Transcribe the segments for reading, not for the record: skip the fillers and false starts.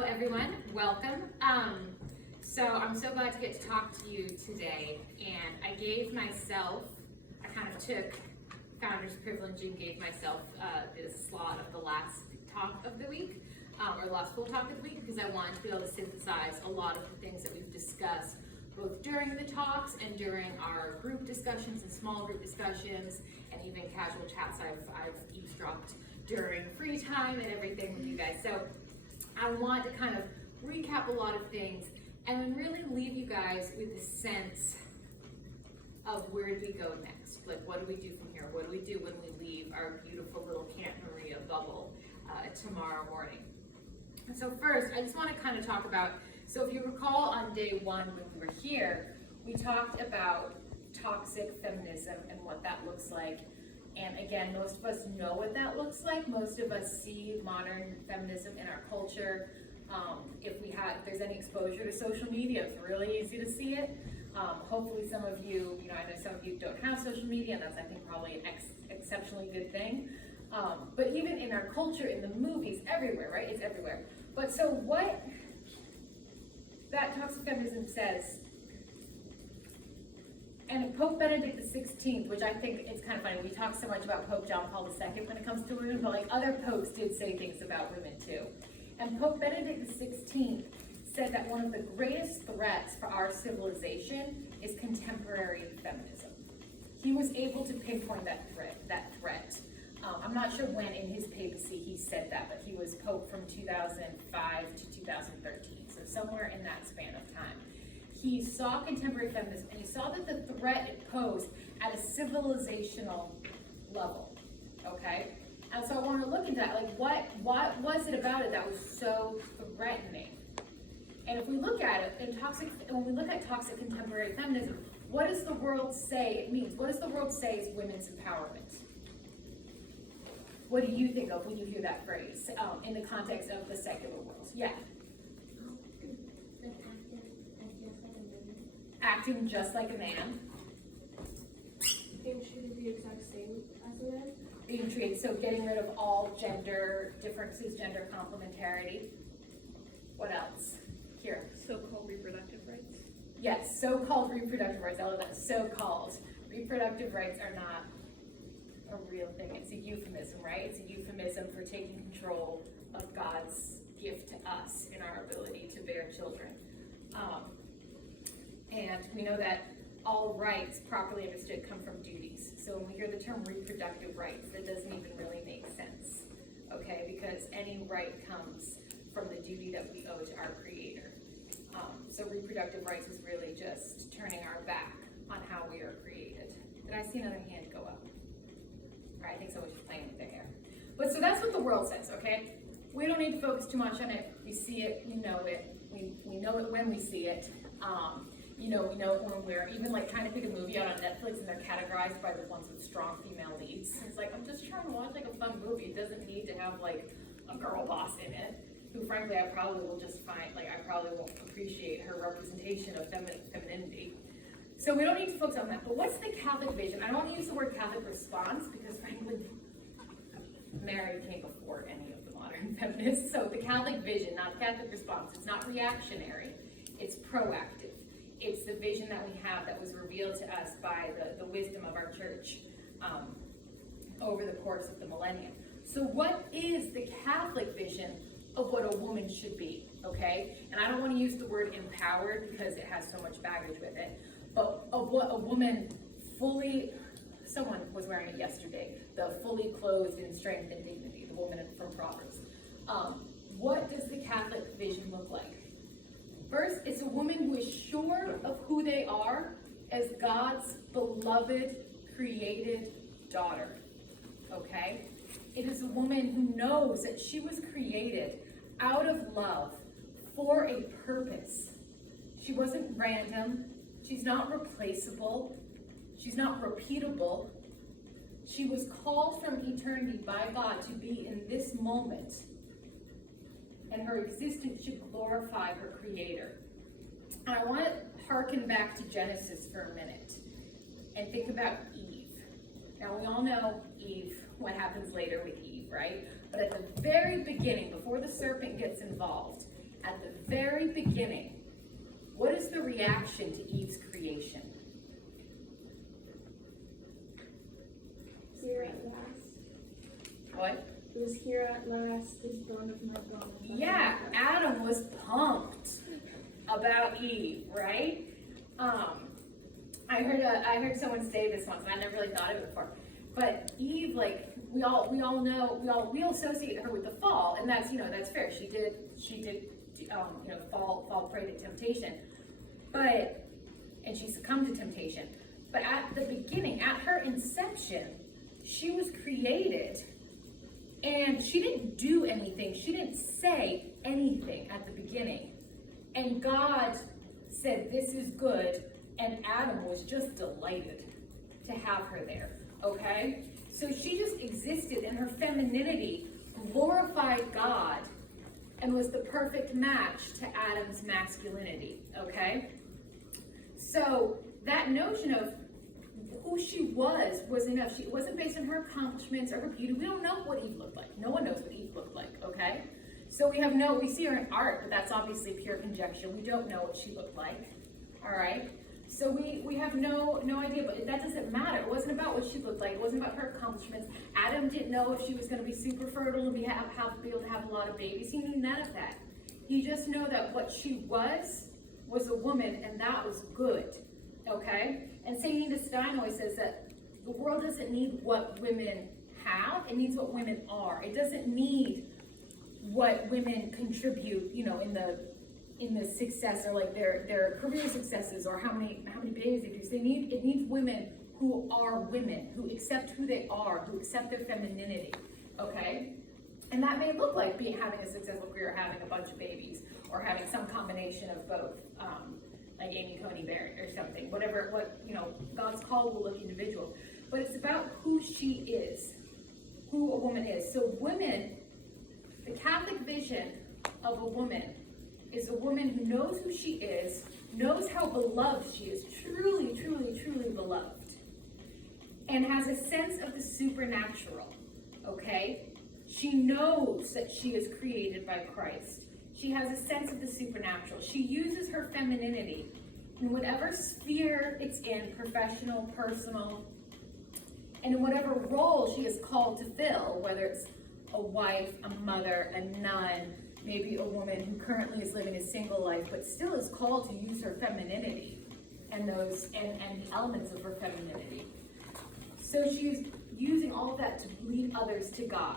Hello everyone, welcome. So I'm so glad to get to talk to you today, and I kind of took founder's privilege and gave myself this slot of the last talk of the week, or the last full talk of the week, because I wanted to be able to synthesize a lot of the things that we've discussed both during the talks and during our group discussions and small group discussions and even casual chats I've eavesdropped during free time and everything with you guys. So I want to kind of recap a lot of things and then really leave you guys with a sense of where do we go next? Like, what do we do from here? What do we do when we leave our beautiful little Camp Maria bubble tomorrow morning? And so first, I just want to kind of talk about, so if you recall on day one when we were here, we talked about toxic feminism and what that looks like. And again, most of us know what that looks like. Most of us see modern feminism in our culture. If there's any exposure to social media, it's really easy to see it. Hopefully some of you, I know some of you don't have social media, and that's, I think, probably an exceptionally good thing. But even in our culture, in the movies, everywhere, right? It's everywhere. But so what that toxic feminism says, and Pope Benedict XVI, which I think it's kind of funny, we talk so much about Pope John Paul II when it comes to women, but like other popes did say things about women too. And Pope Benedict XVI said that one of the greatest threats for our civilization is contemporary feminism. He was able to pinpoint that threat. I'm not sure when in his papacy he said that, but he was Pope from 2005 to 2013, so somewhere in that span of time. He saw contemporary feminism, and he saw that the threat it posed at a civilizational level, okay? And so I want to look into that, like what was it about it that was so threatening? And if we look at it, when we look at toxic contemporary feminism, what does the world say it means? What does the world say is women's empowerment? What do you think of when you hear that phrase in the context of the secular world? Yeah. Acting just like a man. Being treated the exact same as a man. Being treated, so getting rid of all gender differences, gender complementarity. What else? Here. So-called reproductive rights. Yes, so-called reproductive rights. I love that. So-called. Reproductive rights are not a real thing. It's a euphemism, right? It's a euphemism for taking control of God's gift to us in our ability to bear children. And we know that all rights, properly understood, come from duties. So when we hear the term reproductive rights, that doesn't even really make sense, okay? Because any right comes from the duty that we owe to our Creator. So reproductive rights is really just turning our back on how we are created. Did I see another hand go up? All right, I think someone's just playing with their hair. But so that's what the world says, okay? We don't need to focus too much on it. We see it, we know it. We know it when we see it. We know it when we're even like trying to pick a movie out on Netflix and they're categorized by the ones with strong female leads. It's like, I'm just trying to watch like a fun movie. It doesn't need to have like a girl boss in it, who frankly I probably will just find, like I probably won't appreciate her representation of femininity. So we don't need to focus on that. But what's the Catholic vision? I don't want to use the word Catholic response because frankly, Mary came before any of the modern feminists. So the Catholic vision, not Catholic response, it's not reactionary, it's proactive. It's the vision that we have that was revealed to us by the wisdom of our church over the course of the millennium. So what is the Catholic vision of what a woman should be, okay? And I don't want to use the word empowered because it has so much baggage with it, but of what a woman someone was wearing it yesterday, the fully clothed in strength and dignity, the woman from Proverbs. What does the Catholic vision look like? First, it's a woman who is sure of who they are as God's beloved, created daughter, okay? It is a woman who knows that she was created out of love for a purpose. She wasn't random. She's not replaceable. She's not repeatable. She was called from eternity by God to be in this moment, and her existence should glorify her Creator. And I want to hearken back to Genesis for a minute and think about Eve. Now we all know Eve, what happens later with Eve, right? But at the very beginning, before the serpent gets involved, at the very beginning, what is the reaction to Eve's creation? Here at last. What? It was here at last, this bone of my bone. Yeah, Adam was pumped about Eve, right? I heard someone say this once, and I never really thought of it before. But Eve, like we all know, we associate her with the fall, and that's that's fair. She did fall prey to temptation, and she succumbed to temptation. But at the beginning, at her inception, she was created. And she didn't do anything. She didn't say anything at the beginning. And God said, this is good. And Adam was just delighted to have her there. Okay? So she just existed, and her femininity glorified God and was the perfect match to Adam's masculinity. Okay? So that notion of who she was enough. It wasn't based on her accomplishments or her beauty. We don't know what Eve looked like. No one knows what Eve looked like, okay? So we see her in art, but that's obviously pure conjecture. We don't know what she looked like, all right? So we have no idea, but that doesn't matter. It wasn't about what she looked like. It wasn't about her accomplishments. Adam didn't know if she was going to be super fertile and be able to have a lot of babies. He knew none of that. He just knew that what she was a woman, and that was good, okay? And St. Edith Stein always says that the world doesn't need what women have, it needs what women are. It doesn't need what women contribute, in the success or like their career successes or how many babies they produce. It needs women who are women, who accept who they are, who accept their femininity, okay? And that may look like having a successful career, having a bunch of babies, or having some combination of both. Like Amy Coney Barrett or something, God's call will look individual. But it's about who she is, who a woman is. So women, the Catholic vision of a woman is a woman who knows who she is, knows how beloved she is, truly, truly, truly beloved, and has a sense of the supernatural, okay? She knows that she is created by Christ. She has a sense of the supernatural. She uses her femininity in whatever sphere it's in, professional, personal, and in whatever role she is called to fill, whether it's a wife, a mother, a nun, maybe a woman who currently is living a single life, but still is called to use her femininity and the elements of her femininity. So she's using all of that to lead others to God.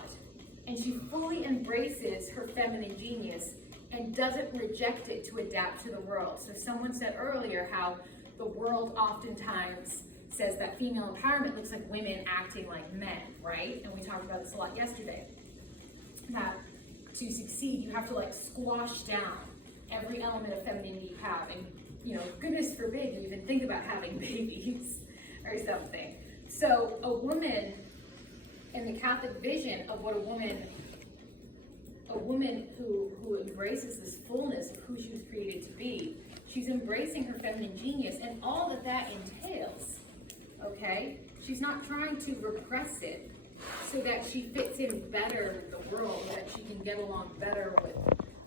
And she fully embraces her feminine genius and doesn't reject it to adapt to the world. So someone said earlier how the world oftentimes says that female empowerment looks like women acting like men, right? And we talked about this a lot yesterday. That to succeed, you have to squash down every element of femininity you have. And, goodness forbid you even think about having babies or something. So a woman in the Catholic vision of what a woman who embraces this fullness of who she was created to be, she's embracing her feminine genius and all that entails, okay? She's not trying to repress it so that she fits in better with the world, that she can get along better with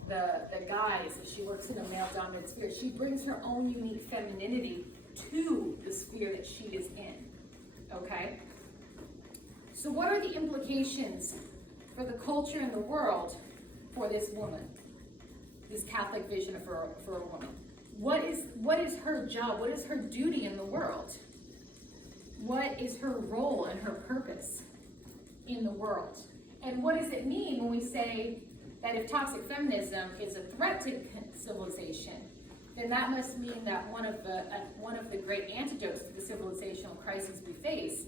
the guys if she works in a male-dominated sphere. She brings her own unique femininity to the sphere that she is in, okay? So what are the implications for the culture and the world for this woman, this Catholic vision for a woman? What is her job? What is her duty in the world? What is her role and her purpose in the world? And what does it mean when we say that if toxic feminism is a threat to civilization, then that must mean that one of the great antidotes to the civilizational crises we face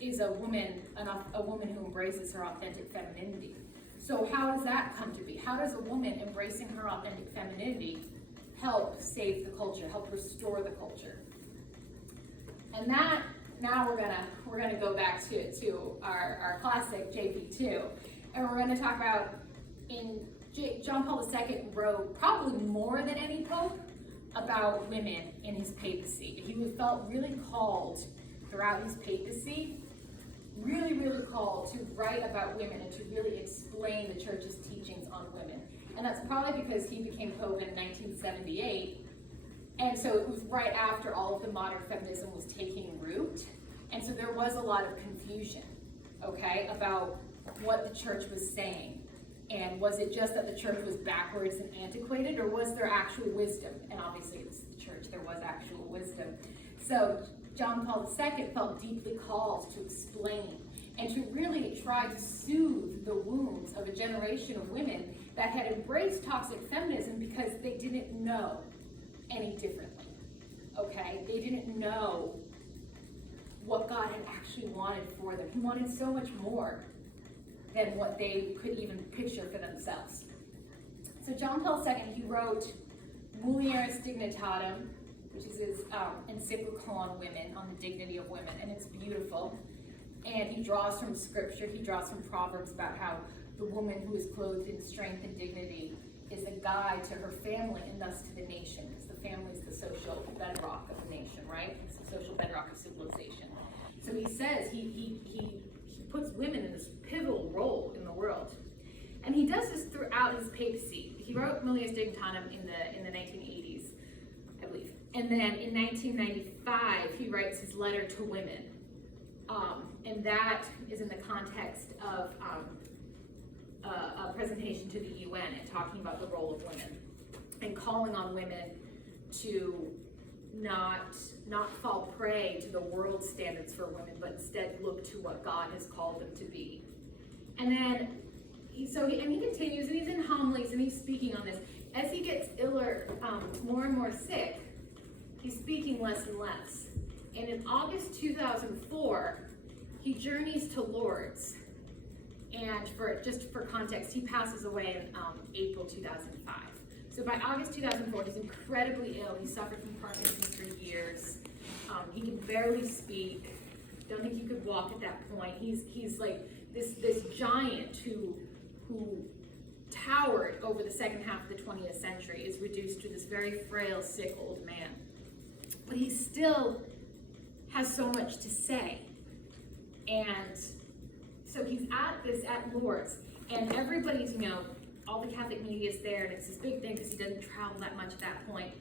is a woman who embraces her authentic femininity. So how does that come to be? How does a woman embracing her authentic femininity help save the culture, help restore the culture? And that, now we're gonna go back to our classic JP2, and we're gonna talk about John Paul II wrote probably more than any pope about women in his papacy. He felt really called throughout his papacy, really, really called to write about women and to really explain the church's teachings on women. And that's probably because he became Pope in 1978. And so it was right after all of the modern feminism was taking root. And so there was a lot of confusion, okay, about what the church was saying. And was it just that the church was backwards and antiquated, or was there actual wisdom? And obviously it's the church, there was actual wisdom. So John Paul II felt deeply called to explain and to really try to soothe the wounds of a generation of women that had embraced toxic feminism because they didn't know any differently, okay? They didn't know what God had actually wanted for them. He wanted so much more than what they could even picture for themselves. So John Paul II, he wrote Mulieris Dignitatem, which is his encyclical on women, on the dignity of women, and it's beautiful. And he draws from scripture, he draws from Proverbs about how the woman who is clothed in strength and dignity is a guide to her family and thus to the nation, because the family is the social bedrock of the nation, right? It's the social bedrock of civilization. So he says he puts women in this pivotal role in the world. And he does this throughout his papacy. He wrote Mulieris Dignitatem in the 1980s, I believe. And then in 1995, he writes his letter to women. And that is in the context of a presentation to the UN and talking about the role of women and calling on women to not fall prey to the world standards for women, but instead look to what God has called them to be. And then, he continues, and he's in homilies, and he's speaking on this. As he gets iller, more and more sick, he's speaking less and less. And in August 2004, he journeys to Lourdes. And just for context, he passes away in April 2005. So by August 2004, he's incredibly ill. He suffered from Parkinson's for years. He can barely speak. Don't think he could walk at that point. He's like this giant who towered over the second half of the 20th century is reduced to this very frail, sick old man. But he still has so much to say. And so he's at Lourdes, and everybody's, all the Catholic media is there, and it's this big thing because he doesn't travel that much at that point.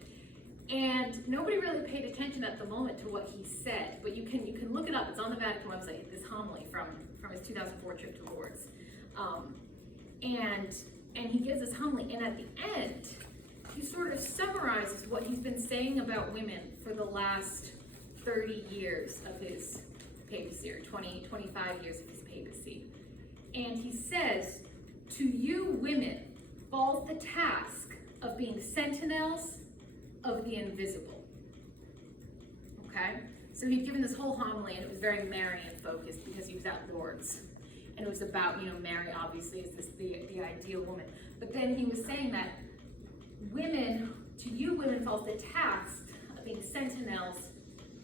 And nobody really paid attention at the moment to what he said, but you can look it up. It's on the Vatican website, this homily from his 2004 trip to Lourdes. And he gives this homily, and at the end, he sort of summarizes what he's been saying about women for the last 30 years of his papacy, or 25 years of his papacy. And he says, to you women falls the task of being sentinels of the invisible. Okay? So he'd given this whole homily, and it was very Marian focused because he was at Lourdes. And it was about, Mary obviously is the ideal woman. But then he was saying that to you women falls the task of being sentinels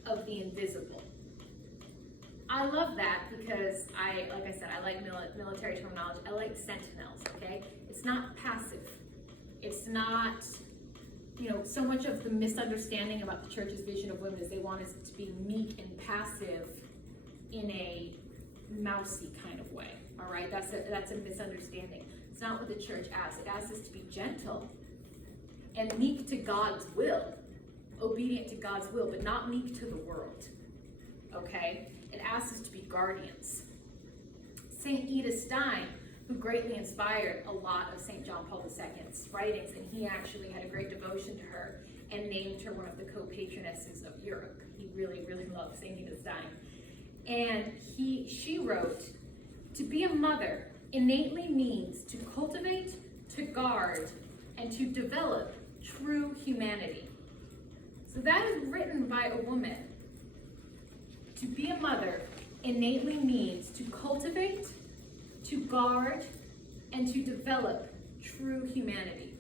of the invisible. I love that because like I said, I like military terminology. I like sentinels, okay? It's not passive. It's not, so much of the misunderstanding about the church's vision of women is they want us to be meek and passive in a mousy kind of way, all right? That's a misunderstanding. It's not what the church asks. It asks us to be gentle and meek to God's will, obedient to God's will, but not meek to the world, okay? It asks us to be guardians. St. Edith Stein, who greatly inspired a lot of St. John Paul II's writings, and he actually had a great devotion to her and named her one of the co-patronesses of Europe. He really, really loved St. Edith Stein. And she wrote, to be a mother innately means to cultivate, to guard, and to develop true humanity. So that is written by a woman. To be a mother innately means to cultivate, to guard, and to develop true humanity.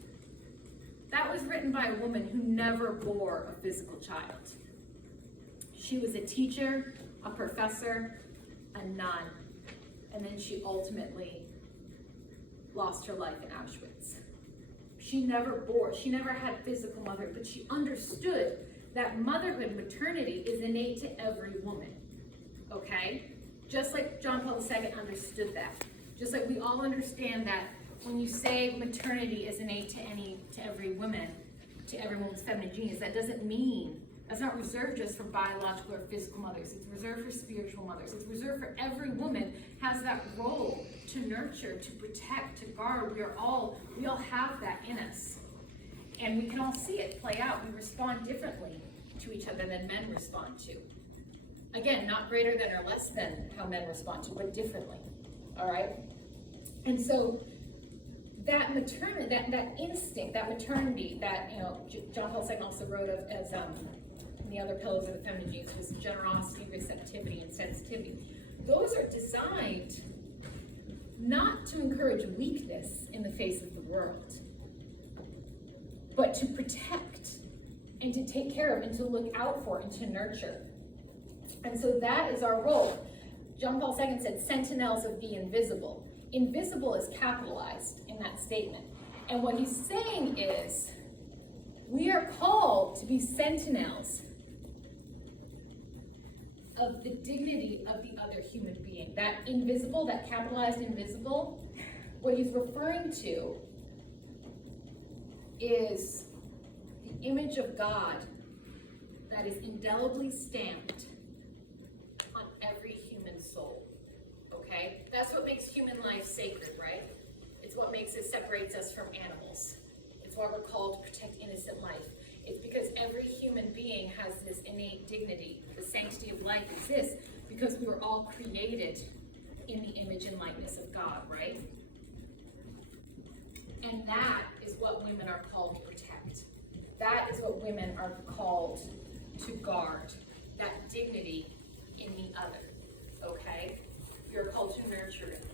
That was written by a woman who never bore a physical child. She was a teacher, a professor, a nun, and then she ultimately lost her life in Auschwitz. She never had physical motherhood, but she understood that motherhood, maternity, is innate to every woman, okay? Just like John Paul II understood that. Just like we all understand that when you say maternity is innate to every woman, to every woman's feminine genius, that doesn't mean, that's not reserved just for biological or physical mothers. It's reserved for spiritual mothers. It's reserved for every woman has that role to nurture, to protect, to guard. We all have that in us. And we can all see it play out. We respond differently to each other than men respond to. Again, not greater than or less than how men respond to, but differently. All right? And so that maternity, that instinct, that maternity, that, John Paul II also wrote of as the other pillars of the feminine genius was generosity, receptivity, and sensitivity. Those are designed not to encourage weakness in the face of the world, but to protect and to take care of and to look out for and to nurture. And so that is our role. John Paul II said, sentinels of the invisible. Invisible is capitalized in that statement. And what he's saying is, we are called to be sentinels of the dignity of the other human being. That invisible, that capitalized invisible, what he's referring to is the image of God that is indelibly stamped on every human soul. Okay? That's what makes human life sacred, right? It's what separates us from animals. It's why we're called to protect innocent life. It's because every human being has this innate dignity. The sanctity of life exists because we were all created in the image and likeness of God, right? And that is what women are called to protect. That is what women are called to guard. That dignity in the other, okay? You're called to nurture it.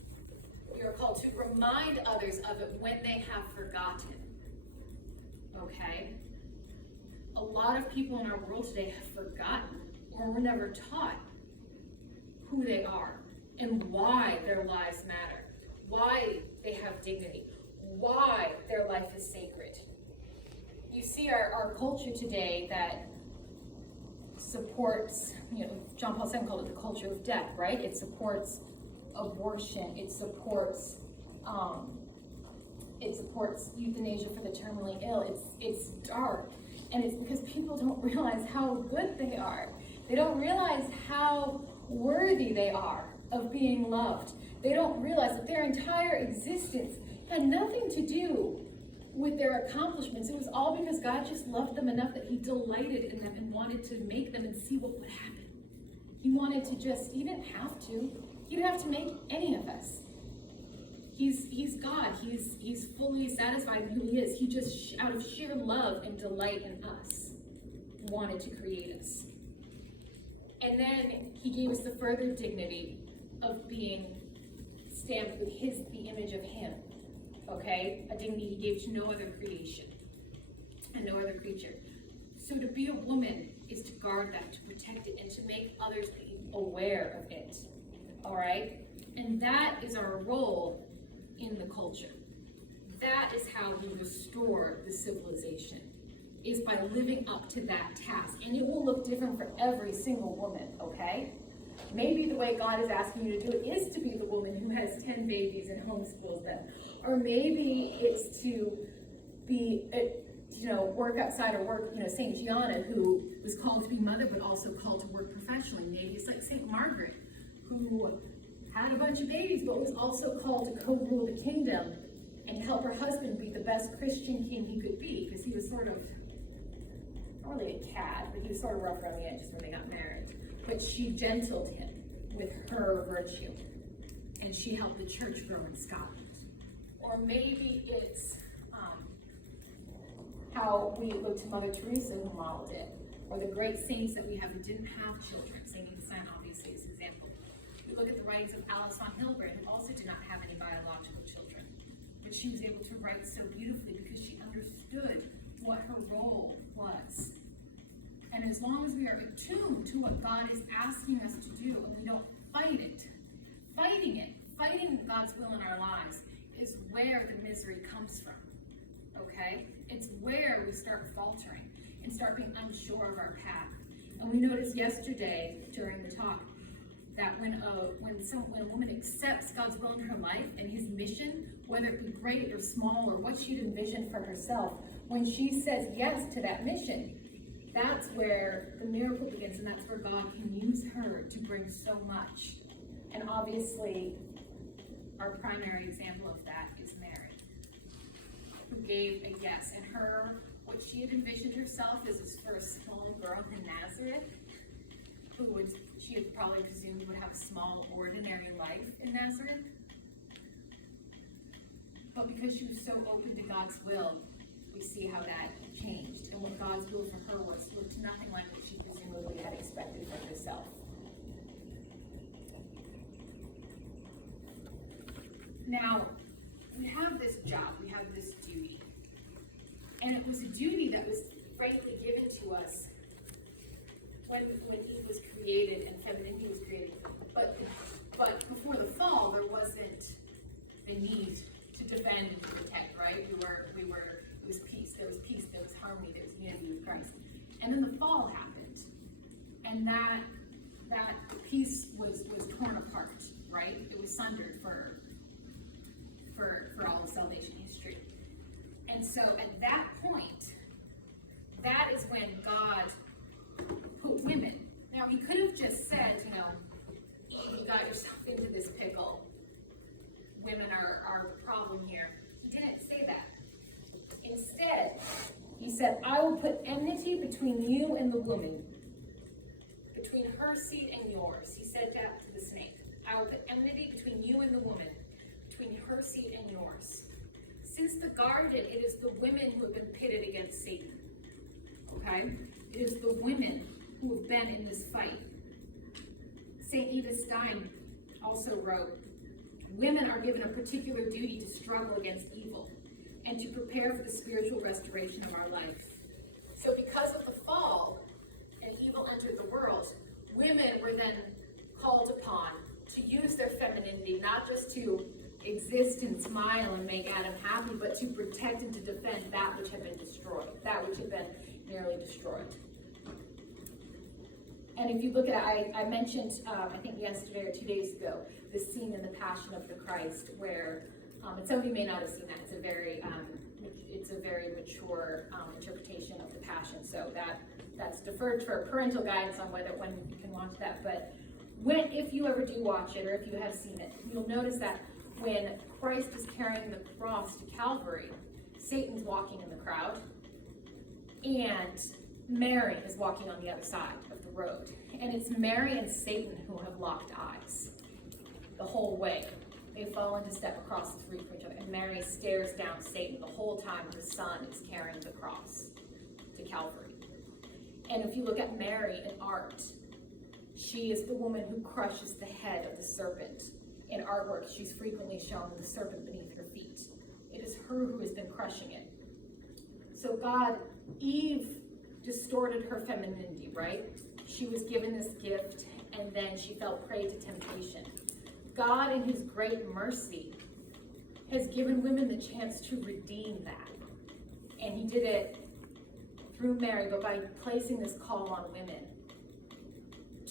You're called to remind others of it when they have forgotten, okay? A lot of people in our world today have forgotten or were never taught who they are and why their lives matter, why they have dignity, why their life is sacred. You see our culture today that supports, John Paul II called it the culture of death, right? It supports abortion, it supports euthanasia for the terminally ill. It's dark. And it's because people don't realize how good they are. They don't realize how worthy they are of being loved. They don't realize that their entire existence had nothing to do with their accomplishments. It was all because God just loved them enough that he delighted in them and wanted to make them and see what would happen. He wanted to he didn't have to. He didn't have to make any of us. He's God. He's fully satisfied in who he is. He just, out of sheer love and delight in us, wanted to create us. And then he gave us the further dignity of being stamped with the image of him. Okay? A dignity he gave to no other creation and no other creature. So to be a woman is to guard that, to protect it, and to make others be aware of it. All right? And that is our role in the culture. That is how we restore the civilization, is by living up to that task. And it will look different for every single woman, okay? Maybe the way God is asking you to do it is to be the woman who has 10 babies and homeschools them. Or maybe it's to be, work outside or work, St. Gianna, who was called to be mother, but also called to work professionally. Maybe it's like St. Margaret, who had a bunch of babies, but was also called to co-rule the kingdom and help her husband be the best Christian king he could be, because he was sort of, not really a cad, but he was sort of rough around the edges when they got married. But she gentled him with her virtue, and she helped the church grow in Scotland. Or maybe it's how we look to Mother Teresa, who modeled it, or the great saints that we have who didn't have children. St. Vincent, obviously, is an example. We look at the writings of Alice von Hildebrandt, who also did not have any biological children, but she was able to write so beautifully because she understood what her role was. And as long as we are attuned to what God is asking us to do, and we don't fight it, fighting God's will in our lives is where the misery comes from, okay? It's where we start faltering and start being unsure of our path. And we noticed yesterday during the talk that when a woman accepts God's will in her life and his mission, whether it be great or small or what she'd envisioned for herself, when she says yes to that mission, that's where the miracle begins, and that's where God can use her to bring so much. And obviously, our primary example of that is Mary, who gave a yes. And what she had envisioned herself as this first small girl in Nazareth, she had probably presumed would have a small, ordinary life in Nazareth. But because she was so open to God's will, we see how that changed. And what God's will for her was looked nothing like what she presumably had expected for herself. Now, we have this job, we have this duty. And it was a duty that was rightly given to us when Eve was created and femininity was created. But before the fall, there wasn't the need to defend and to protect, right? It was peace, there was harmony, there was unity with Christ. And then the fall happened. And that piece was torn apart, right? It was sundered for all of salvation history. And so at that point, that is when God put women. Now he could have just said, Eve, you got yourself into this pickle. Women are the problem here. He didn't say that. Instead, he said, I will put enmity between you and the woman, between her seed and yours. He said that to the snake. I will put enmity between you and the woman, between her seed and yours. Since the garden, it is the women who have been pitted against Satan. Okay? It is the women who have been in this fight. St. Eva Stein also wrote, women are given a particular duty to struggle against evil and to prepare for the spiritual restoration of our life. So because of the fall and evil entered the world, women were then called upon to use their femininity, not just to exist and smile and make Adam happy, but to protect and to defend that which had been destroyed, that which had been nearly destroyed. And if you look at it, I mentioned, I think yesterday or 2 days ago, the scene in the Passion of the Christ where, and some of you may not have seen that, it's a very mature interpretation of the Passion, so that's deferred for parental guidance on when you can watch that. But if you ever do watch it, or if you have seen it, you'll notice that when Christ is carrying the cross to Calvary, Satan's walking in the crowd, and Mary is walking on the other side of the road. And it's Mary and Satan who have locked eyes the whole way. They fall into step across the street from each other, and Mary stares down Satan the whole time the Son is carrying the cross to Calvary. And if you look at Mary in art, she is the woman who crushes the head of the serpent. In artwork, she's frequently shown the serpent beneath her feet. It is her who has been crushing it. So Eve distorted her femininity, right? She was given this gift, and then she fell prey to temptation. God, in his great mercy, has given women the chance to redeem that. And he did it through Mary, but by placing this call on women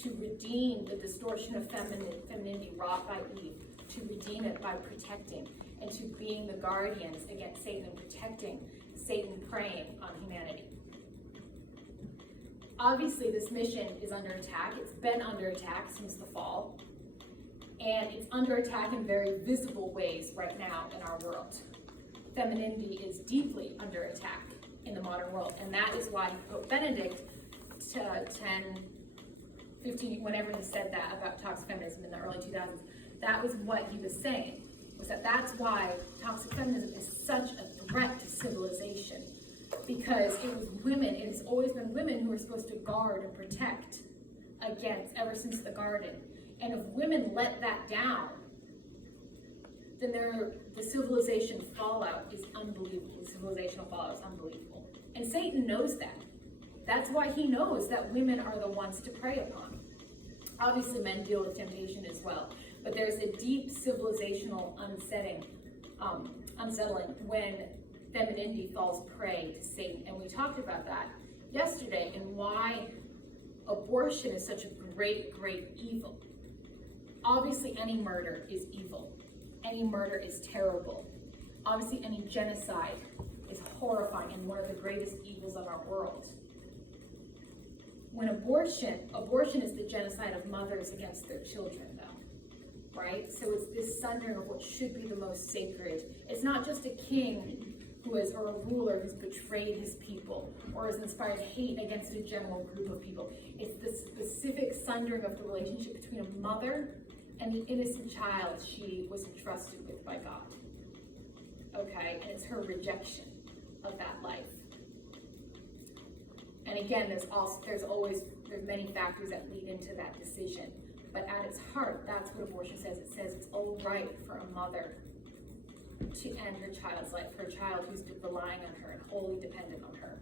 to redeem the distortion of femininity wrought by Eve, to redeem it by protecting, and to being the guardians against Satan and protecting Satan preying on humanity. Obviously, this mission is under attack. It's been under attack since the fall. And it's under attack in very visible ways right now in our world. Femininity is deeply under attack in the modern world. And that is why Pope Benedict, 10, 15, whenever he said that about toxic feminism in the early 2000s, that was what he was saying, was that's why toxic feminism is such a threat to civilization. Because it has always been women who are supposed to guard and protect against, ever since the garden. And if women let that down, then the civilization fallout is unbelievable. The civilizational fallout is unbelievable. And Satan knows that. That's why he knows that women are the ones to prey upon. Obviously, men deal with temptation as well. But there's a deep civilizational unsettling when femininity falls prey to Satan. And we talked about that yesterday and why abortion is such a great, great evil. obviously any murder is evil. Any murder is terrible. Obviously any genocide is horrifying and one of the greatest evils of our world. When abortion is the genocide of mothers against their children, though, right? So it's this sundering of what should be the most sacred. It's not just a king or a ruler who's betrayed his people or has inspired hate against a general group of people. It's the specific sundering of the relationship between a mother and the innocent child she was entrusted with by God. Okay, and it's her rejection of that life. And again, there's many factors that lead into that decision. But at its heart, that's what abortion says. It says it's all right for a mother to end her child's life, for a child who's relying on her and wholly dependent on her.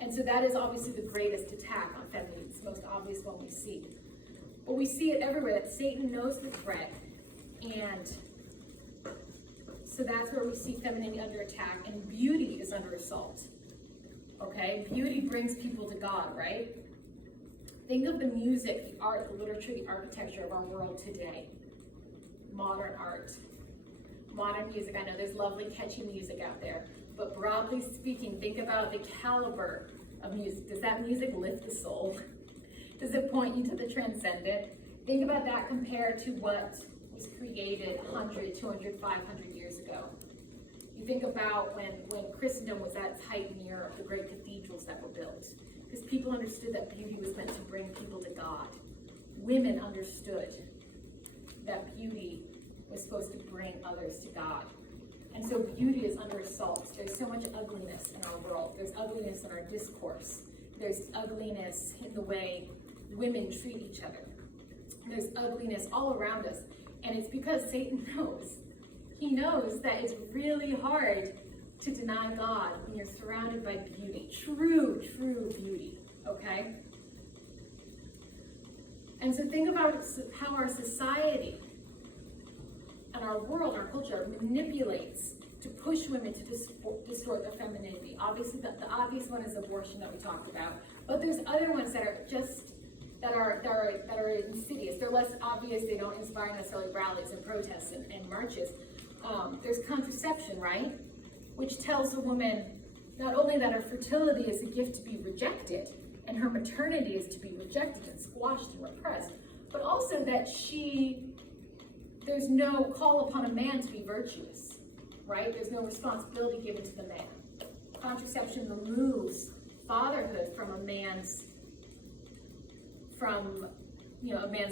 And so that is obviously the greatest attack on femininity. It's the most obvious one we see. But we see it everywhere, that Satan knows the threat. And so that's where we see femininity under attack, and beauty is under assault. Okay, beauty brings people to God, right? Think of the music, the art, the literature, the architecture of our world today. Modern art. Modern music, I know there's lovely, catchy music out there, but broadly speaking, think about the caliber of music. Does that music lift the soul? Does it point you to the transcendent? Think about that compared to what was created 100, 200, 500 years ago. You think about when Christendom was at its height in Europe, the great cathedrals that were built, because people understood that beauty was meant to bring people to God. Women understood that beauty was supposed to bring others to God. And so beauty is under assault. There's so much ugliness in our world. There's ugliness in our discourse. There's ugliness in the way women treat each other. There's ugliness all around us. And it's because Satan knows. He knows that it's really hard to deny God when you're surrounded by beauty. True beauty, okay? And so think about how our society and our world, our culture, manipulates to push women to distort their femininity. Obviously, the obvious one is abortion that we talked about, but there's other ones that are insidious. They're less obvious. They don't inspire necessarily rallies and protests and marches. There's contraception, right? Which tells a woman not only that her fertility is a gift to be rejected and her maternity is to be rejected and squashed and repressed, but also that there's no call upon a man to be virtuous, right? There's no responsibility given to the man. Contraception removes fatherhood from a man's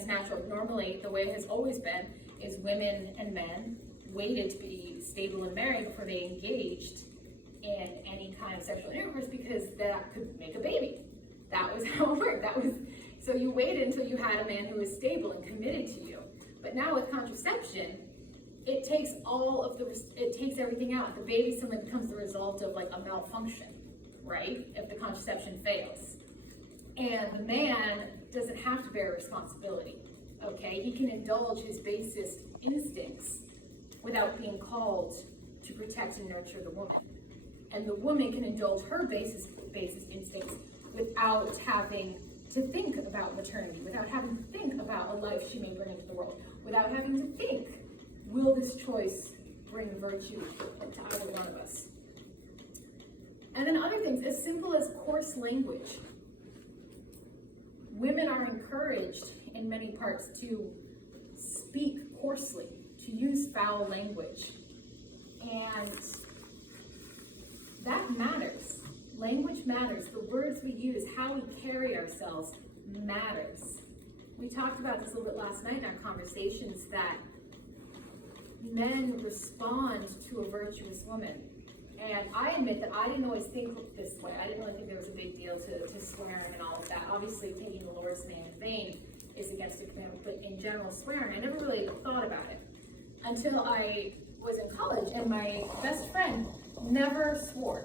natural. Normally, the way it has always been is women and men waited to be stable and married before they engaged in any kind of sexual intercourse because that could make a baby. That was how it worked. So you waited until you had a man who was stable and committed to you. But now with contraception, it takes everything out. The baby suddenly becomes the result of like a malfunction, right? If the contraception fails. And the man doesn't have to bear responsibility, okay? He can indulge his basest instincts without being called to protect and nurture the woman. And the woman can indulge her basest instincts without having to think about maternity, without having to think about a life she may bring into the world, without having to think, will this choice bring virtue to either one of us? And then other things, as simple as coarse language. Women are encouraged in many parts to speak coarsely, to use foul language. And that matters. Language matters. The words we use, how we carry ourselves matters. We talked about this a little bit last night in our conversations, that men respond to a virtuous woman. And I admit that I didn't always think this way. I didn't really think there was a big deal to swearing and all of that. Obviously, taking the Lord's name in vain is against the commandment, but in general, swearing, I never really thought about it until I was in college, and my best friend never swore.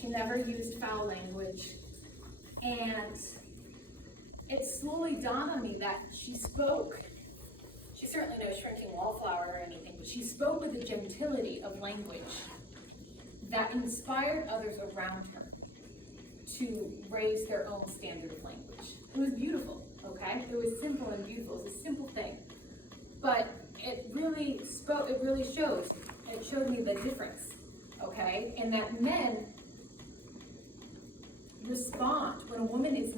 She never used foul language, and it slowly dawned on me that she she's certainly no shrinking wallflower or anything, but she spoke with a gentility of language that inspired others around her to raise their own standard of language. It was beautiful. okay? It was simple and beautiful. It's a simple thing. But it really shows. It showed me the difference, okay? And that men respond when a woman is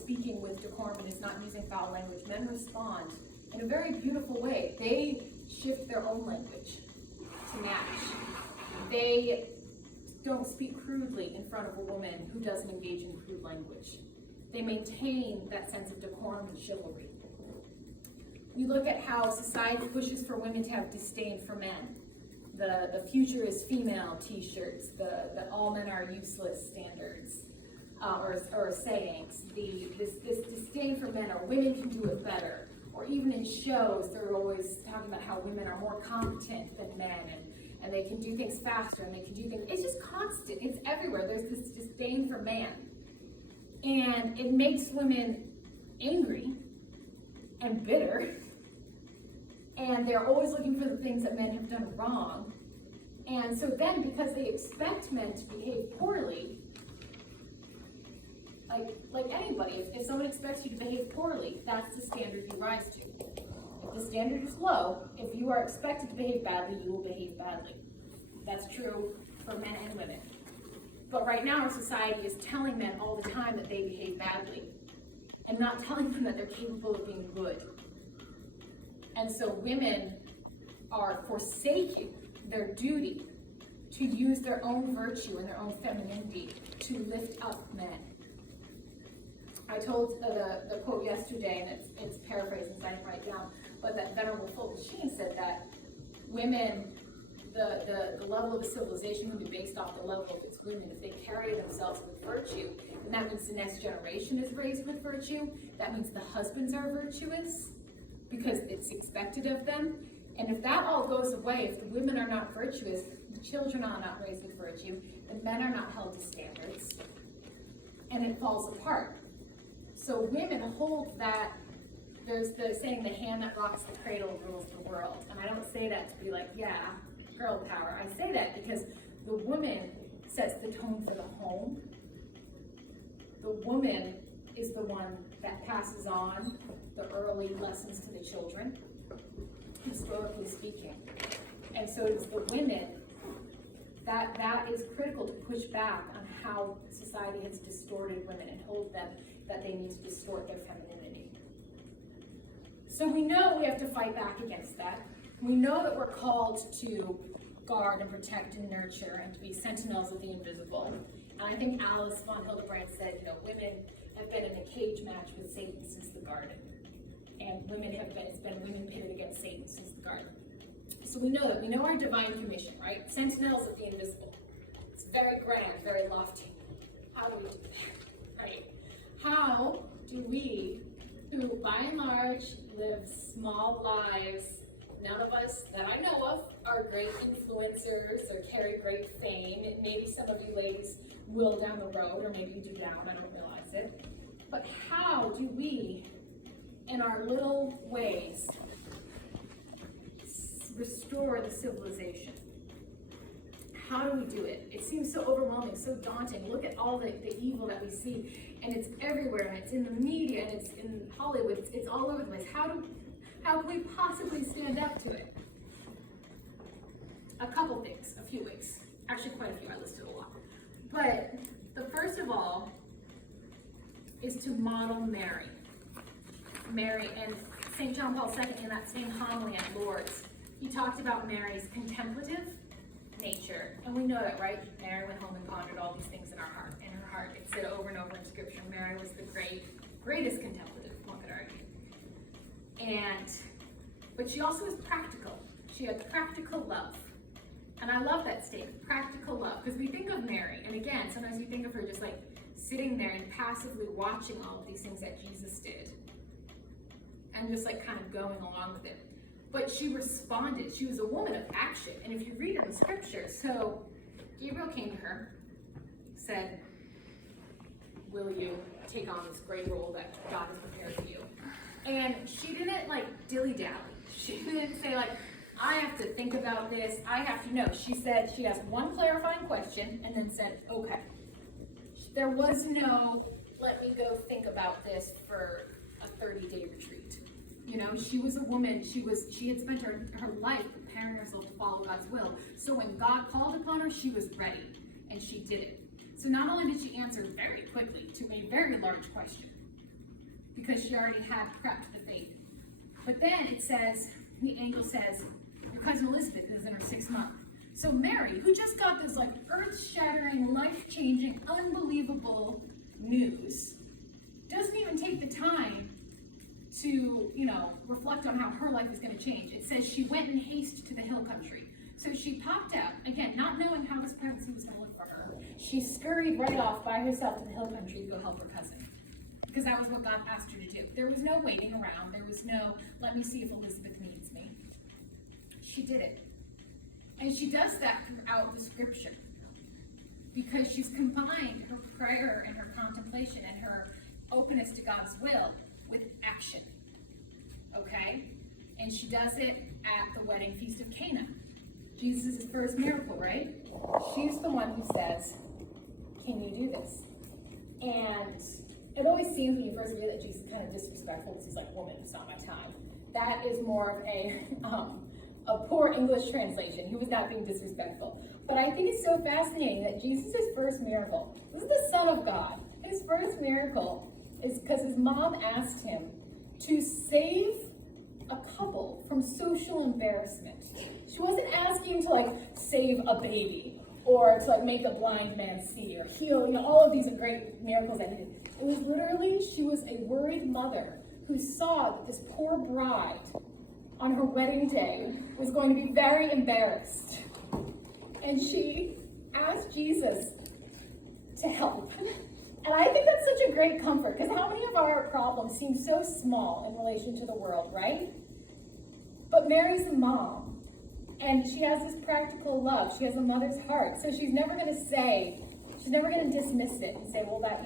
speaking with decorum and is not using foul language. Men respond in a very beautiful way. They shift their own language to match. They don't speak crudely in front of a woman who doesn't engage in crude language. They maintain that sense of decorum and chivalry. You look at how society pushes for women to have disdain for men. The future is female t-shirts, the all men are useless standards, or sayings, this disdain for men, or women can do it better. Or even in shows, they're always talking about how women are more competent than men, and they can do things faster, and they can do things, it's just constant, it's everywhere. There's this disdain for man. And it makes women angry and bitter, and they're always looking for the things that men have done wrong. And so then, because they expect men to behave poorly, like anybody, if someone expects you to behave poorly, that's the standard you rise to. If the standard is low, if you are expected to behave badly, you will behave badly. That's true for men and women. But right now, our society is telling men all the time that they behave badly, and not telling them that they're capable of being good. And so women are forsaking their duty to use their own virtue and their own femininity to lift up men. I told the quote yesterday, and it's paraphrased, and I didn't write it down, but that Venerable Fulton Sheen said that women, the level of a civilization can be based off the level of its women. If they carry themselves with virtue, then that means the next generation is raised with virtue. That means the husbands are virtuous, because it's expected of them. And if that all goes away, if the women are not virtuous, the children are not raised with virtue, the men are not held to standards, and it falls apart. So women hold that, there's the saying, the hand that rocks the cradle rules the world. And I don't say that to be like, yeah, girl power. I say that because the woman sets the tone for the home. The woman is the one that passes on the early lessons to the children, historically speaking. And so it's the women that is critical to push back on how society has distorted women and told them that they need to distort their femininity. So we know we have to fight back against that. We know that we're called to guard and protect and nurture and to be sentinels of the invisible. And I think Alice von Hildebrand said, women have been in a cage match with Satan since the garden. And it's been women pitted against Satan since the garden. So we know our divine commission, right? Sentinels of the invisible. It's very grand, very lofty. How do we do that, right? How do we, who by and large live small lives, none of us that I know of are great influencers or carry great fame, and maybe some of you ladies will down the road, or maybe you do now, I don't realize it. But how do we, in our little ways, restore the civilization? How do we do it? It seems so overwhelming, so daunting. Look at all the evil that we see, and it's everywhere, and it's in the media, and it's in Hollywood, it's all over the place. How can we possibly stand up to it? A couple things, a few ways. Actually, quite a few, I listed a lot. But the first of all is to model Mary. Mary, and St. John Paul II, in that same homily at Lourdes, he talked about Mary's contemplative nature, and we know that, right? Mary went home and pondered all these things in her heart. It said over and over in Scripture, Mary was the greatest contemplative, one could argue. But she also was practical. She had practical love. And I love that statement, practical love, because we think of Mary, and again, sometimes we think of her just like sitting there and passively watching all of these things that Jesus did, and just like kind of going along with it. But she responded. She was a woman of action. And if you read in the scriptures, so Gabriel came to her, said, will you take on this great role that God has prepared for you? And she didn't like dilly-dally. She didn't say like, I have to think about this. I have to know. She said, she asked one clarifying question and then said, okay. There was no, let me go think about this for 30-day retreat. You know, she was a woman, she had spent her life preparing herself to follow God's will. So when God called upon her, she was ready, and she did it. So not only did she answer very quickly to a very large question, because she already had prepped the faith, but then it says, the angel says, your cousin Elizabeth is in her 6th month. So Mary, who just got this like earth-shattering, life-changing, unbelievable news, doesn't even take the time to, reflect on how her life is going to change. It says she went in haste to the hill country. So she popped out, again, not knowing how this pregnancy was going to look for her. She scurried right off by herself to the hill country to go help her cousin, because that was what God asked her to do. There was no waiting around. There was no, let me see if Elizabeth needs me. She did it. And she does that throughout the scripture, because she's combined her prayer and her contemplation and her openness to God's will with action. Okay? And she does it at the wedding feast of Cana. Jesus' first miracle, right? She's the one who says, can you do this? And it always seems when you first read that Jesus is kind of disrespectful, because he's like, woman, it's not my time. That is more of a poor English translation. He was not being disrespectful. But I think it's so fascinating that Jesus' first miracle, this is the Son of God. His first miracle is because his mom asked him to save a couple from social embarrassment. She wasn't asking to save a baby or to make a blind man see or heal, all of these are great miracles that he did. It was literally, she was a worried mother who saw that this poor bride on her wedding day was going to be very embarrassed. And she asked Jesus to help. And I think that's such a great comfort, because how many of our problems seem so small in relation to the world, right? But Mary's a mom, and she has this practical love. She has a mother's heart. So she's never going to dismiss it and say, well, that,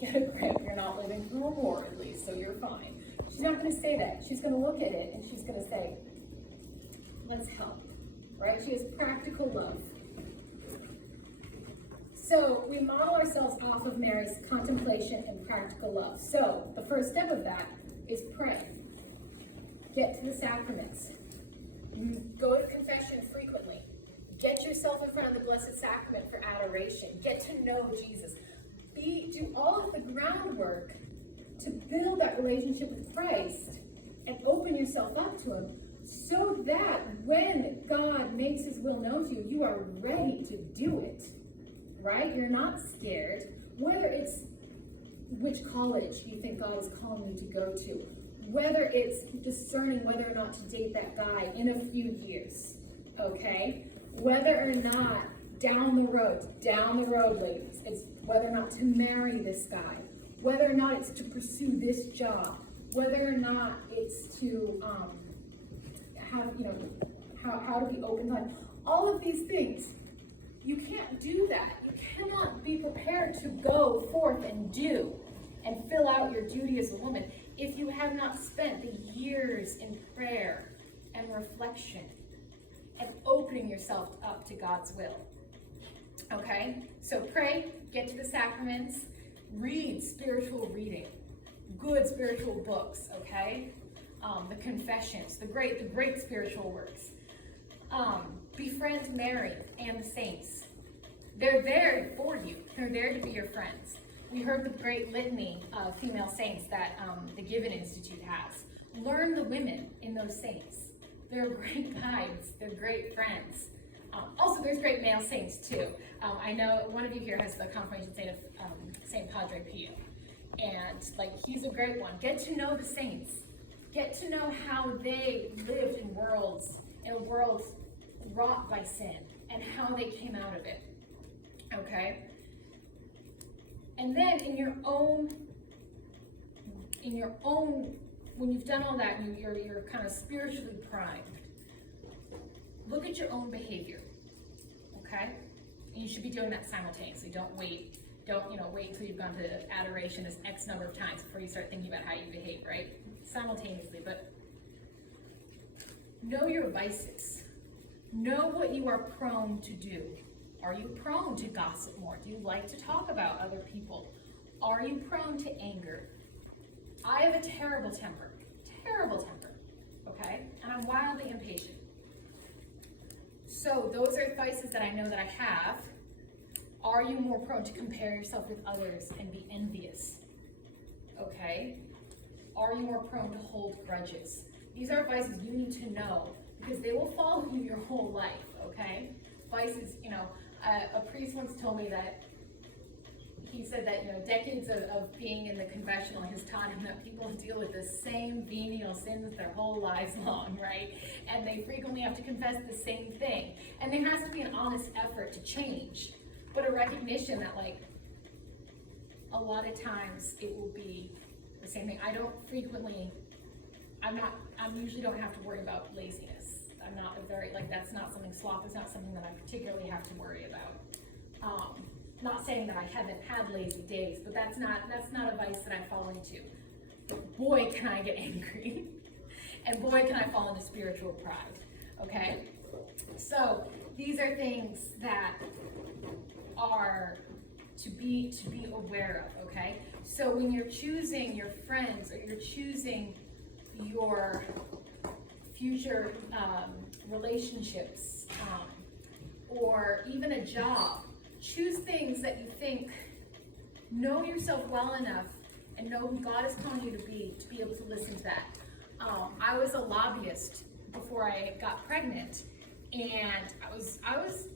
get a grip. You're not living through a war, at least, so you're fine. She's not going to say that. She's going to look at it, and she's going to say, let's help, right? She has practical love. So we model ourselves off of Mary's contemplation and practical love. So the first step of that is pray. Get to the sacraments. Go to confession frequently. Get yourself in front of the Blessed Sacrament for adoration. Get to know Jesus. Do all of the groundwork to build that relationship with Christ and open yourself up to him, so that when God makes his will known to you, you are ready to do it. Right? You're not scared. Whether it's which college you think God is calling you to go to, whether it's discerning whether or not to date that guy in a few years, okay? Whether or not down the road, ladies, it's whether or not to marry this guy, whether or not it's to pursue this job, whether or not it's to have, how to be open to life. All of these things. You can't do that. You cannot be prepared to go forth and do and fill out your duty as a woman if you have not spent the years in prayer and reflection and opening yourself up to God's will. Okay? So pray, get to the sacraments, read spiritual reading, good spiritual books, okay? The confessions, the great spiritual works. Befriend Mary and the saints. They're there for you. They're there to be your friends. We heard the great litany of female saints that the Given Institute has. Learn the women in those saints. They're great guides. They're great friends. Also, there's great male saints too. I know one of you here has the confirmation saint of Saint Padre Pio, and he's a great one. Get to know the saints. Get to know how they lived in worlds wrought by sin and how they came out of it. Okay? And then in your own, when you've done all that and you're kind of spiritually primed, look at your own behavior. Okay? And you should be doing that simultaneously. Don't wait until you've gone to adoration this X number of times before you start thinking about how you behave, right? Simultaneously, but know your vices. Know what you are prone to do. Are you prone to gossip more? Do you like to talk about other people? Are you prone to anger? I have a terrible temper, okay? And I'm wildly impatient. So those are vices that I know that I have. Are you more prone to compare yourself with others and be envious? Okay? Are you more prone to hold grudges? These are vices you need to know because they will follow you your whole life, okay? Vices, a priest once told me that he said that, decades of being in the confessional has taught him that people deal with the same venial sins their whole lives long, right? And they frequently have to confess the same thing. And there has to be an honest effort to change, but a recognition that, a lot of times it will be the same thing. I usually don't have to worry about laziness. I'm not that's not something, sloth is not something that I particularly have to worry about. Not saying that I haven't had lazy days, but that's not a vice that I fall into. But boy, can I get angry. And boy, can I fall into spiritual pride, okay? So these are things that are to be aware of, okay? So when you're choosing your friends or you're choosing your future relationships or even a job, choose things that you think, know yourself well enough and know who God is calling you to be able to listen to that. I was a lobbyist before I got pregnant, and I was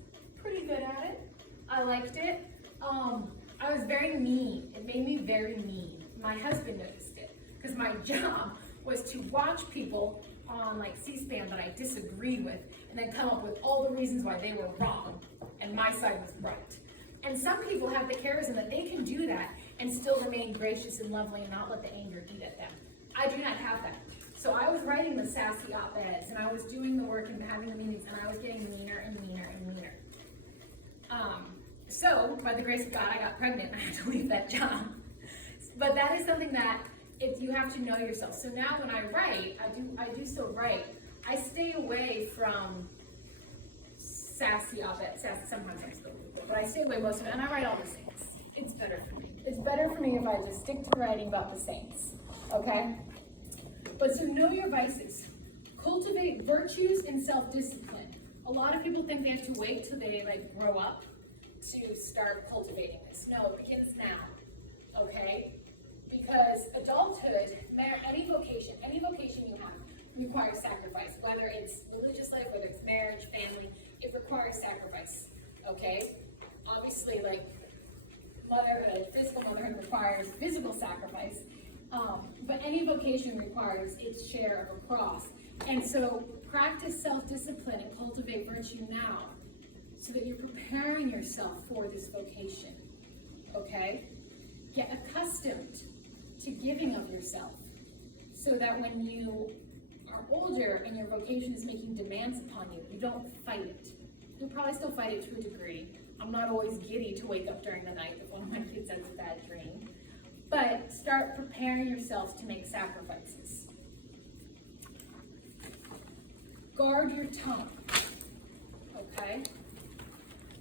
pretty good at it. I liked it. I was very mean. It made me very mean. My husband noticed it because my job was to watch people on C-SPAN that I disagreed with and then come up with all the reasons why they were wrong and my side was right. And some people have the charisma that they can do that and still remain gracious and lovely and not let the anger eat at them. I do not have that. So I was writing the sassy op-eds and I was doing the work and having the meetings and I was getting meaner and meaner and meaner. So by the grace of God, I got pregnant and I had to leave that job. But that is something that if you have to know yourself. So now when I write, I do still write. I stay away from sassy op-eds. Sometimes I still do, but I stay away most of it, and I write all the saints. It's better for me. It's better for me if I just stick to writing about the saints, okay? But so know your vices. Cultivate virtues and self-discipline. A lot of people think they have to wait till they grow up to start cultivating this. No, it begins now, okay? Because adulthood, any vocation you have requires sacrifice, whether it's religious life, whether it's marriage, family, it requires sacrifice, okay? Obviously, motherhood, physical motherhood requires physical sacrifice, but any vocation requires its share of a cross. And so practice self-discipline and cultivate virtue now so that you're preparing yourself for this vocation, okay? Get accustomed to giving of yourself so that when you are older and your vocation is making demands upon you, you don't fight it. You'll probably still fight it to a degree. I'm not always giddy to wake up during the night if one of my kids has a bad dream. But start preparing yourself to make sacrifices. Guard your tongue, okay?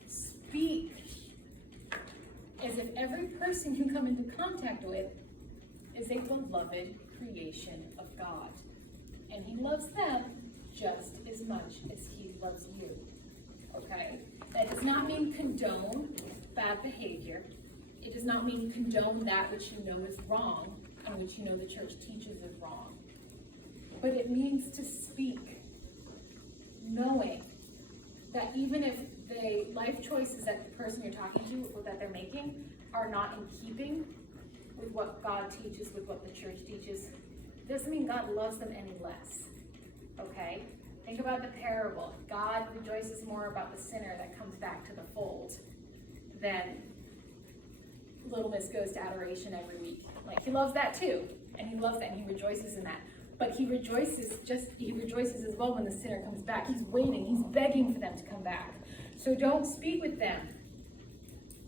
Speak as if every person you come into contact with is a beloved creation of God. And He loves them just as much as He loves you, okay? That does not mean condone bad behavior. It does not mean condone that which you know is wrong and which you know the church teaches is wrong. But it means to speak, knowing that even if the life choices that the person you're talking to or that they're making are not in keeping with what God teaches, with what the church teaches, doesn't mean God loves them any less, okay? Think about the parable. God rejoices more about the sinner that comes back to the fold than little miss goes to adoration every week. He loves that too, and He loves that, and He rejoices in that. But He rejoices as well when the sinner comes back. He's waiting, He's begging for them to come back. So don't speak with them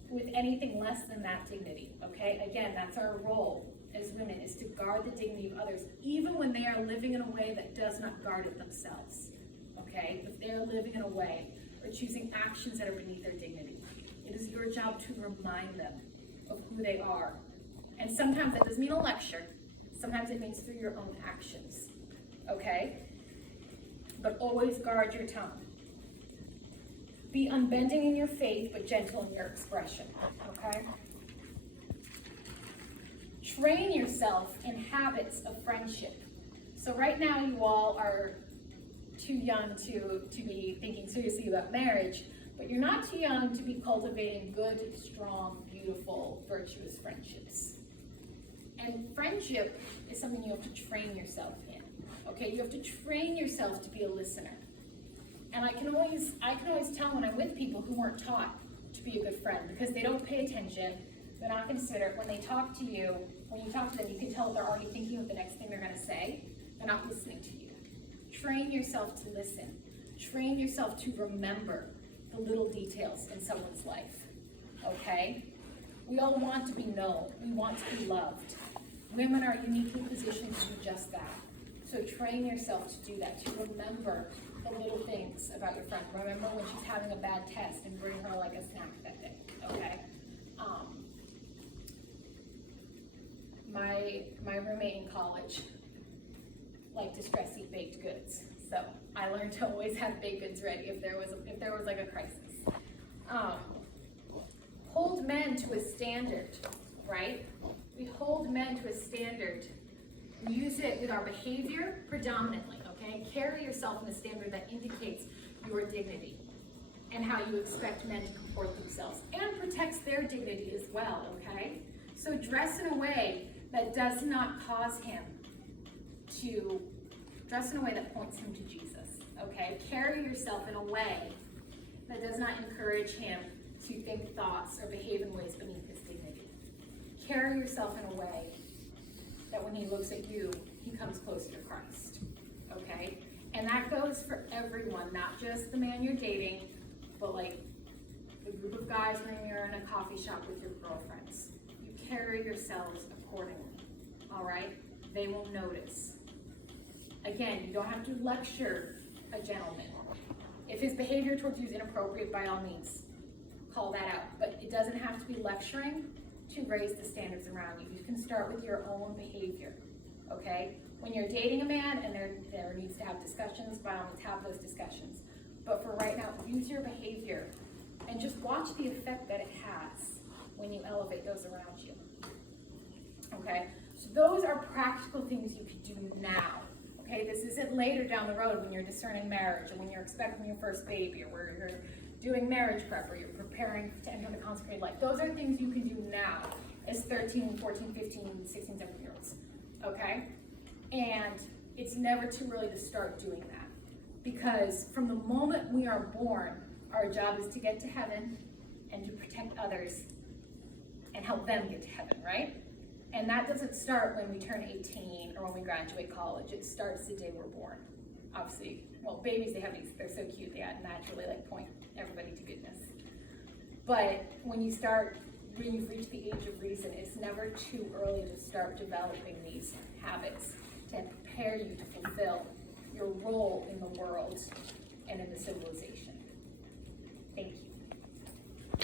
with anything less than that dignity, okay? Again, that's our role as women, is to guard the dignity of others, even when they are living in a way that does not guard it themselves, okay? If they're living in a way or choosing actions that are beneath their dignity, it is your job to remind them of who they are. And sometimes that doesn't mean a lecture. Sometimes it means through your own actions, okay? But always guard your tongue. Be unbending in your faith, but gentle in your expression, okay? Train yourself in habits of friendship. So right now you all are too young to be thinking seriously about marriage, but you're not too young to be cultivating good, strong, beautiful, virtuous friendships. And friendship is something you have to train yourself in, okay? You have to train yourself to be a listener. And I can always tell when I'm with people who weren't taught to be a good friend because they don't pay attention, they're not considerate. When they talk to you, when you talk to them, you can tell they're already thinking of the next thing they're gonna say. They're not listening to you. Train yourself to listen. Train yourself to remember the little details in someone's life, okay? We all want to be known. We want to be loved. Women are uniquely positioned to do just that. So train yourself to do that, to remember the little things about your friend. Remember when she's having a bad test and bring her like a snack that day, okay? My roommate in college liked to stress eat baked goods. So I learned to always have baked goods ready if there was like a crisis. Hold men to a standard, right? We hold men to a standard. We use it with our behavior predominantly, okay? Carry yourself in a standard that indicates your dignity and how you expect men to comport themselves and protects their dignity as well, okay? So dress in a way that does not cause him to, dress in a way that points him to Jesus, okay? Carry yourself in a way that does not encourage him to think thoughts or behave in ways beneath his dignity. Carry yourself in a way that when he looks at you, he comes closer to Christ, okay? And that goes for everyone, not just the man you're dating, but like the group of guys when you're in a coffee shop with your girlfriends. You carry yourselves accordingly, all right? They will notice. Again, you don't have to lecture a gentleman. If his behavior towards you is inappropriate, by all means, call that out. But it doesn't have to be lecturing to raise the standards around you. You can start with your own behavior, okay? When you're dating a man and there needs to have discussions, by all means, have those discussions. But for right now, use your behavior and just watch the effect that it has when you elevate those around you, okay? So those are practical things you can do now. Okay, this isn't later down the road when you're discerning marriage and when you're expecting your first baby or where you're doing marriage prep or you're preparing to enter the consecrated life. Those are things you can do now as 13, 14, 15, 16, 17-year-olds, okay? And it's never too early to start doing that because from the moment we are born, our job is to get to heaven and to protect others and help them get to heaven, right? And that doesn't start when we turn 18 or when we graduate college. It starts the day we're born. Obviously, well, babies, they're so cute, they naturally like point everybody to goodness. But when you've reached the age of reason, it's never too early to start developing these habits to prepare you to fulfill your role in the world and in the civilization.